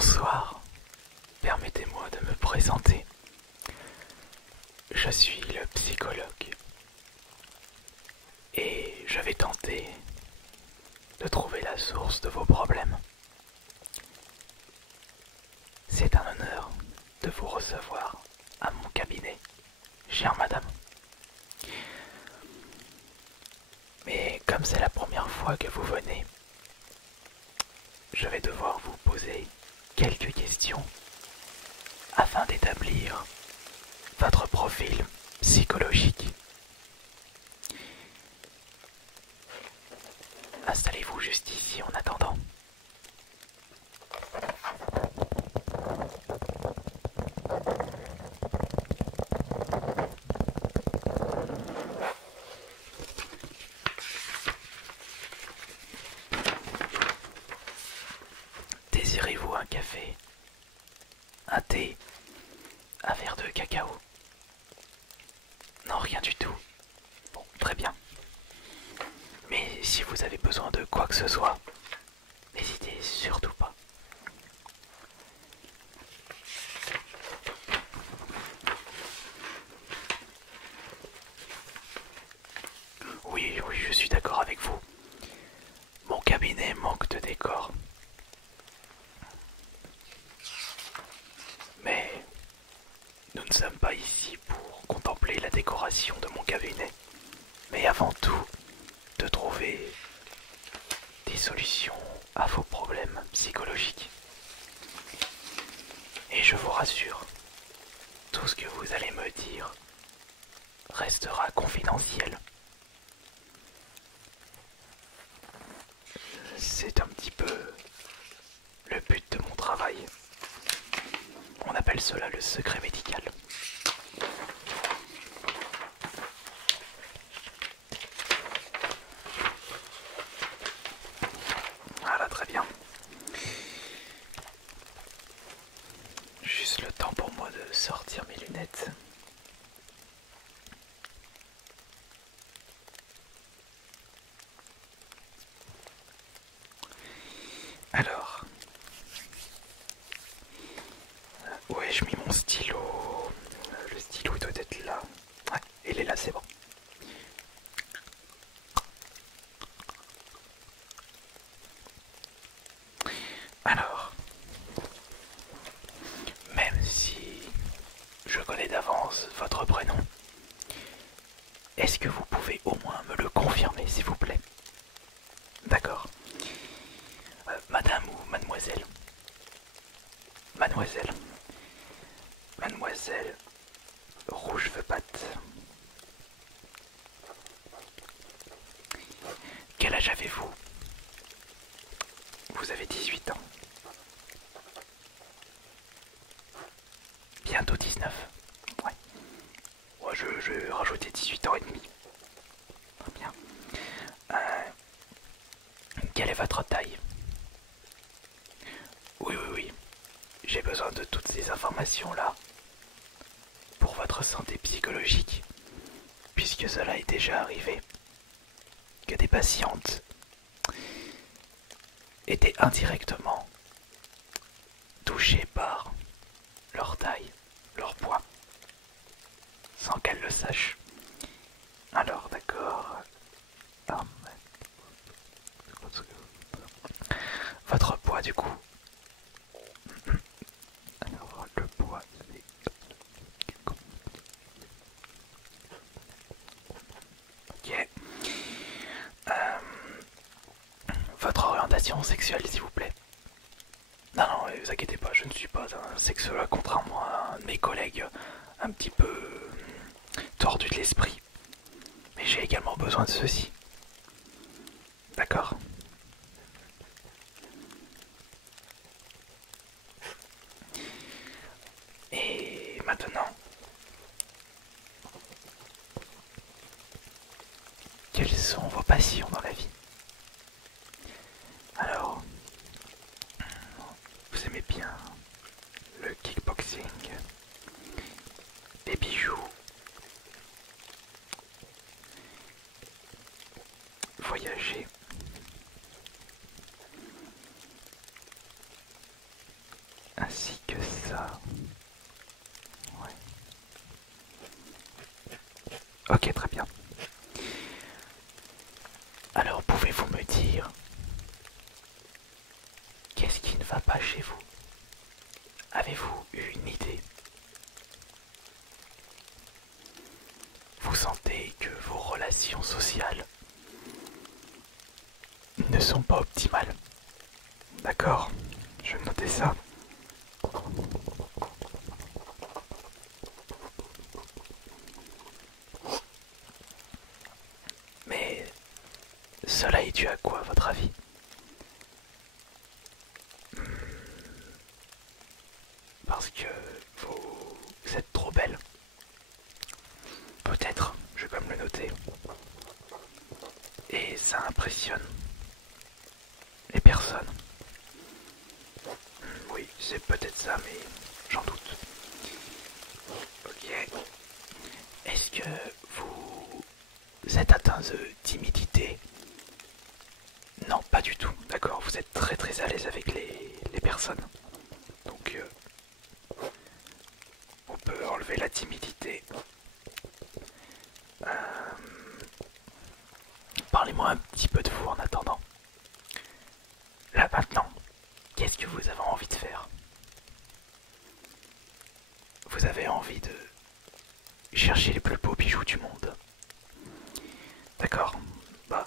Bonsoir, permettez-moi de me présenter. Je suis le psychologue et je vais tenter de trouver la source de vos problèmes. C'est un honneur de vous recevoir à mon cabinet, chère madame. Mais comme c'est la première fois que vous venez, je vais devoir vous poser quelques questions afin d'établir votre profil psychologique. Installez-vous juste ici en attendant. Désirez-vous un café, un thé, un verre de cacao? Non, rien du tout. Bon, très bien. Mais si vous avez besoin de quoi que ce soit, n'hésitez surtout pas. Oui, oui, je suis d'accord avec vous. Mon cabinet manque de décor. Mais nous ne sommes pas ici pour contempler la décoration de mon cabinet, mais avant tout de trouver des solutions à vos problèmes psychologiques. Et je vous rassure, tout ce que vous allez me dire restera confidentiel. C'est un petit peu le but de mon travail. On appelle cela le secret médical. Voilà, très bien. Juste le temps pour moi de sortir mes lunettes. Alors, où ai-je mis mon stylo? Le stylo il doit être là. Ouais, il est là, c'est bon. Alors, même si je connais d'avance votre prénom, est-ce que vous pouvez au moins me le confirmer, s'il vous plaît? D'accord. Madame ou mademoiselle? Mademoiselle. Mademoiselle Rouge-Patte. Quel âge avez-vous? Vous avez 18 ans. Bientôt 19. Ouais. Moi, je vais rajouter 18 ans et demi. Très bien. Quelle est votre taille? Oui, oui, oui. J'ai besoin de toutes ces informations-là pour votre santé psychologique, puisque cela est déjà arrivé que des patientes étaient indirectement touchées par leur taille, leur poids, sans qu'elles le sachent. Alors, d'accord. Votre poids, du coup. Alors, le poids, c'est... Ok. Votre orientation sexuelle, s'il vous plaît. Non, non, ne vous inquiétez pas, je ne suis pas un sexologue, contrairement à un de mes collègues un petit peu tordu de l'esprit. Mais j'ai également besoin de ceci. D'accord? Et maintenant, quelles sont vos passions dans la vie? Alors, vous aimez bien le kickboxing, les bijoux, voyager, ainsi que ça. Ouais. Ok, très bien. Alors pouvez-vous me dire qu'est-ce qui ne va pas chez vous? Avez-vous eu une idée? Vous sentez que vos relations sociales ne sont pas optimales? D'accord, je vais noter ça. Mais cela est dû à quoi, à votre avis? Parce que vous êtes trop belle? Peut-être, je vais quand même le noter. Et ça impressionne les personnes. Oui, c'est peut-être ça, mais j'en doute. Ok. Est-ce que vous êtes atteint de timidité? Non, pas du tout. D'accord, vous êtes très très à l'aise avec les personnes. Donc, on peut enlever la timidité. Euh, Parlez-moi un petit peu de vous en attendant. Là maintenant, qu'est-ce que vous avez envie de faire? Vous avez envie de chercher les plus beaux bijoux du monde. D'accord, bah,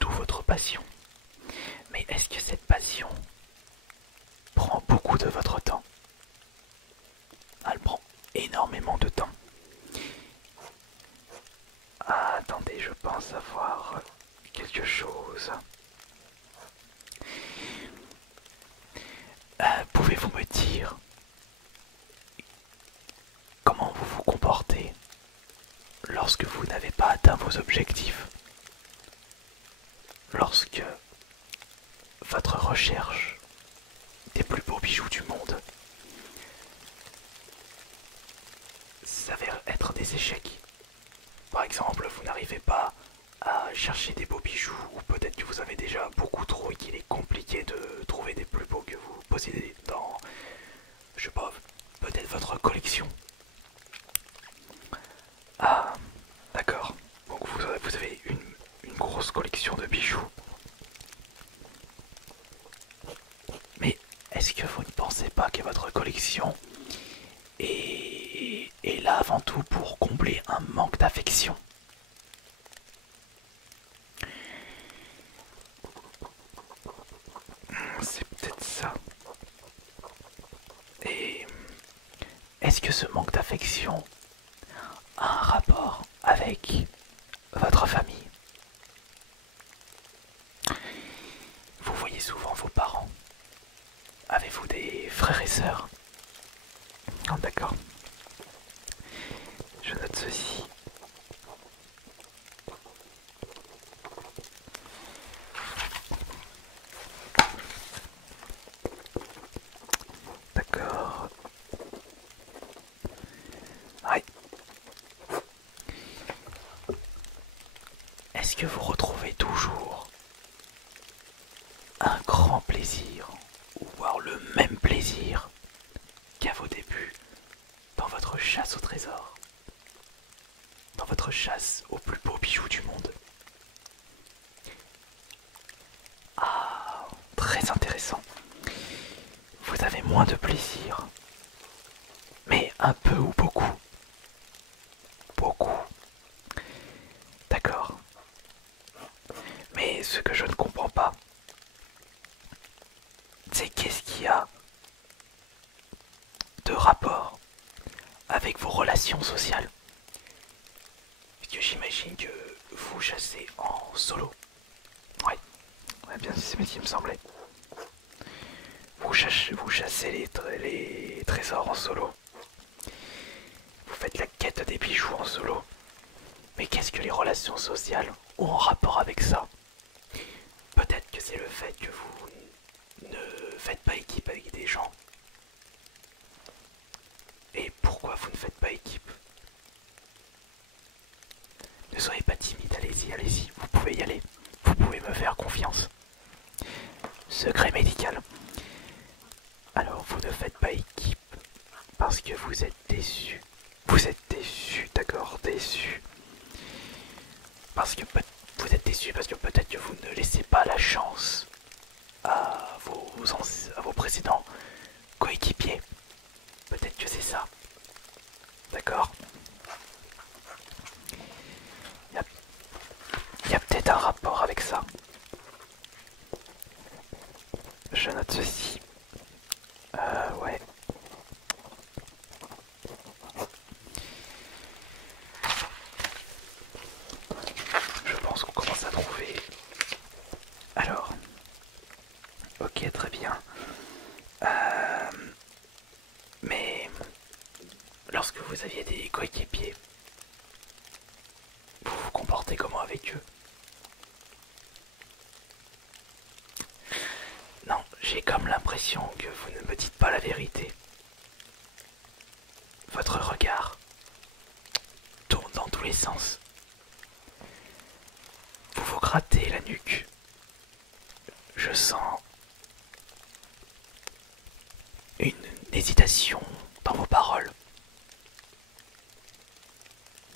d'où votre passion. Mais est-ce que cette passion prend beaucoup de votre temps? Elle prend énormément de temps. Ah, attendez, je pense avoir quelque chose. Pouvez-vous me dire comment vous vous comportez lorsque vous n'avez pas atteint vos objectifs? Lorsque votre recherche des plus beaux bijoux du monde s'avère être des échecs. Par exemple, vous n'arrivez pas à chercher des beaux bijoux, ou peut-être que vous avez déjà beaucoup trop et qu'il est compliqué de trouver des plus beaux que vous possédez dans, je sais pas, peut-être votre collection. Ah, d'accord. Donc vous avez une grosse collection de bijoux. Mais est-ce que vous ne pensez pas que votre collection est là avant tout pour combler un manque d'affection? C'est peut-être ça. Et est-ce que ce manque d'affection a un rapport avec votre famille? Vous voyez souvent vos parents. Avez-vous des frères et sœurs? Oh, d'accord. Je note ceci. D'accord. Ouais. Est-ce que vous retrouvez toujours un grand plaisir, ou voire le même plaisir qu'à vos débuts dans votre chasse au trésor, dans votre chasse aux plus beaux bijoux du monde? Ah, très intéressant. Vous avez moins de plaisir, mais un peu ou beaucoup? Beaucoup. D'accord. Mais ce que je ne comprends pas, c'est qu'est-ce qu'il y a de rapport avec vos relations sociales? Parce que j'imagine que vous chassez en solo. Ouais, ouais, bien c'est ce qui me semblait. Vous chassez les trésors en solo. Vous faites la quête des bijoux en solo. Mais qu'est-ce que les relations sociales ont en rapport avec ça? Peut-être que c'est le fait que vous ne faites pas équipe avec des gens. Et pourquoi vous ne faites pas équipe? Ne soyez pas timide, allez-y, allez-y, vous pouvez y aller. Vous pouvez me faire confiance. Secret médical. Alors vous ne faites pas équipe parce que vous êtes déçu. Vous êtes déçu, d'accord, déçu. Parce que vous êtes déçu parce que peut-être que vous ne laissez pas la chance à vos précédents coéquipiers. Peut-être que c'est ça. D'accord. Il y a peut-être un rapport avec ça. Je note ceci. Ouais. Je pense qu'on commence à trouver. Alors. Ok, très bien. Mais lorsque vous aviez des coéquipiers, vous vous comportez comment avec eux? Non, j'ai comme l'impression que vous ne me dites pas la vérité. Votre regard tourne dans tous les sens. Vous vous grattez la nuque. Je sens une hésitation dans vos paroles.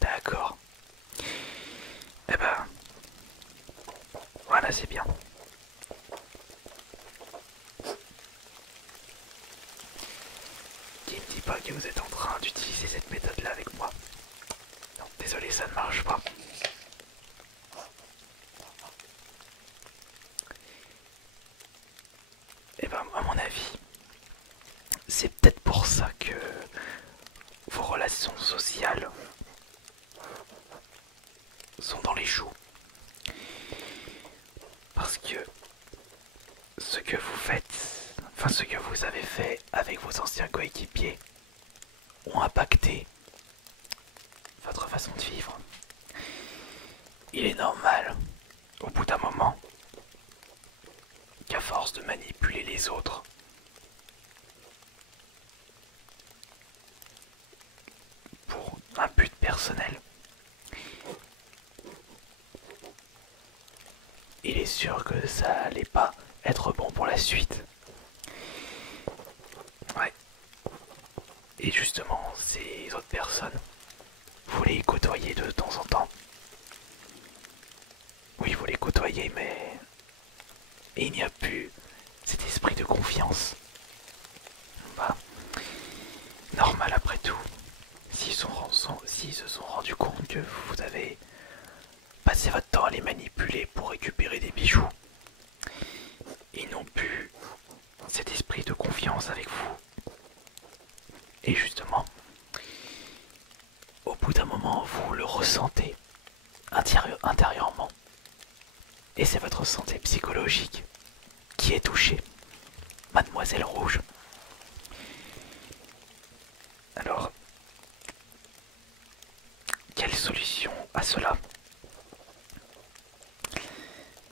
D'accord. Eh ben, voilà, c'est bien. Qui me dit pas que vous êtes en train d'utiliser cette méthode-là avec moi? Non, désolé, ça ne marche pas. Eh ben, à mon avis, c'est peut-être pour ça que vos relations sociales sont dans les choux. Parce que ce que vous faites, enfin ce que vous avez fait avec vos anciens coéquipiers ont impacté votre façon de vivre. Il est normal, au bout d'un moment, qu'à force de manipuler les autres, pour un but personnel, il est sûr que ça allait pas être bon pour la suite. Ouais. Et justement, ces autres personnes, vous les côtoyez de temps en temps. Oui, vous les côtoyez, mais il n'y a plus cet esprit de confiance. Bah, normal après tout. S'ils se sont rendus compte que vous avez passé votre temps à les manipuler pour récupérer des bijoux, ils n'ont plus cet esprit de confiance avec vous. Et justement, au bout d'un moment, vous le ressentez intérieurement. Et c'est votre santé psychologique qui est touchée, Mademoiselle Rouge. Alors, quelle solution à cela?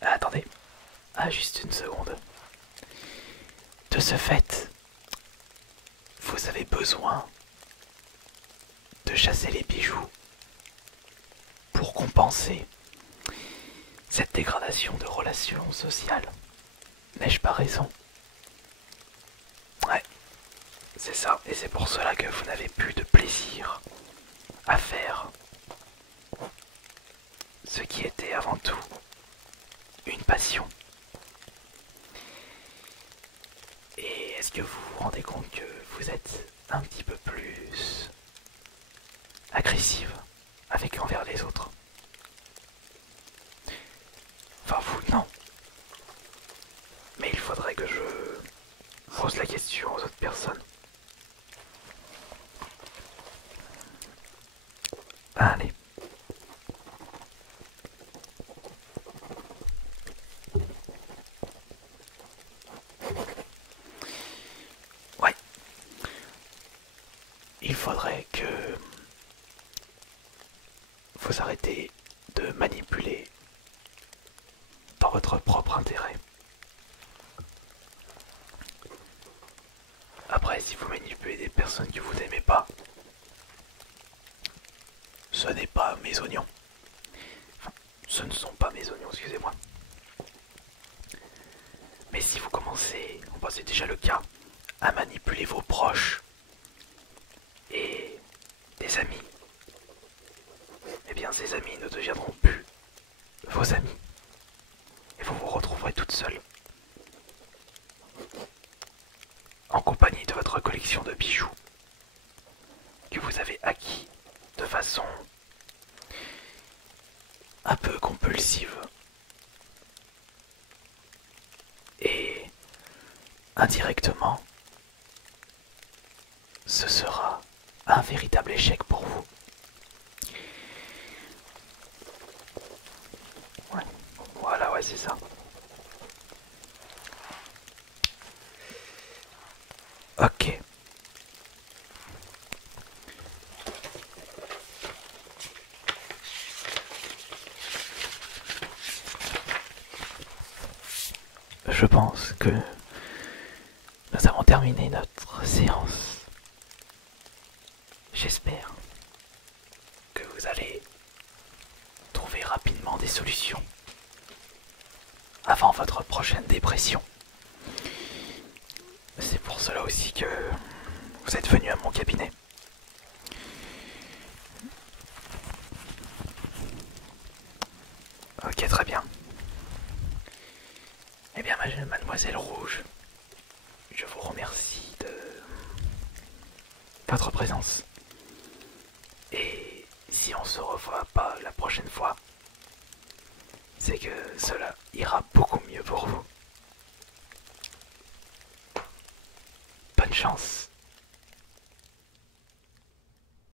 Attendez, juste une seconde. De ce fait, vous avez besoin de chasser les bijoux pour compenser cette dégradation de relations sociales. N'ai-je pas raison? Ouais, c'est ça, et c'est pour cela que vous n'avez plus de plaisir à faire ce qui était avant tout une passion. Et est-ce que vous vous rendez compte que vous êtes un petit peu plus agressive envers les autres? Enfin vous, non. Mais il faudrait que je pose la question aux autres personnes. Allez. Ouais. Il faudrait que vous arrêtez de manipuler dans votre propre intérêt. Après, si vous manipulez des personnes que vous n'aimez pas, ce n'est pas mes oignons. Enfin, ce ne sont pas mes oignons, excusez-moi. Mais si vous commencez, c'est déjà le cas, à manipuler vos proches et des amis, eh bien ces amis ne deviendront plus vos amis et vous vous retrouverez toute seule en compagnie de votre collection de bijoux que vous avez acquis de façon un peu compulsive et indirectement ce sera un véritable échec pour vous. Ouais. Voilà, ouais, c'est ça. Ok. Je pense que nous avons terminé notre séance. J'espère que vous allez trouver rapidement des solutions avant votre prochaine dépression. C'est pour cela aussi que vous êtes venu à mon cabinet. Ok, très bien. Eh bien, mademoiselle Rouge, je vous remercie de votre présence. Et si on se revoit pas la prochaine fois, c'est que cela ira beaucoup mieux pour vous. Bonne chance.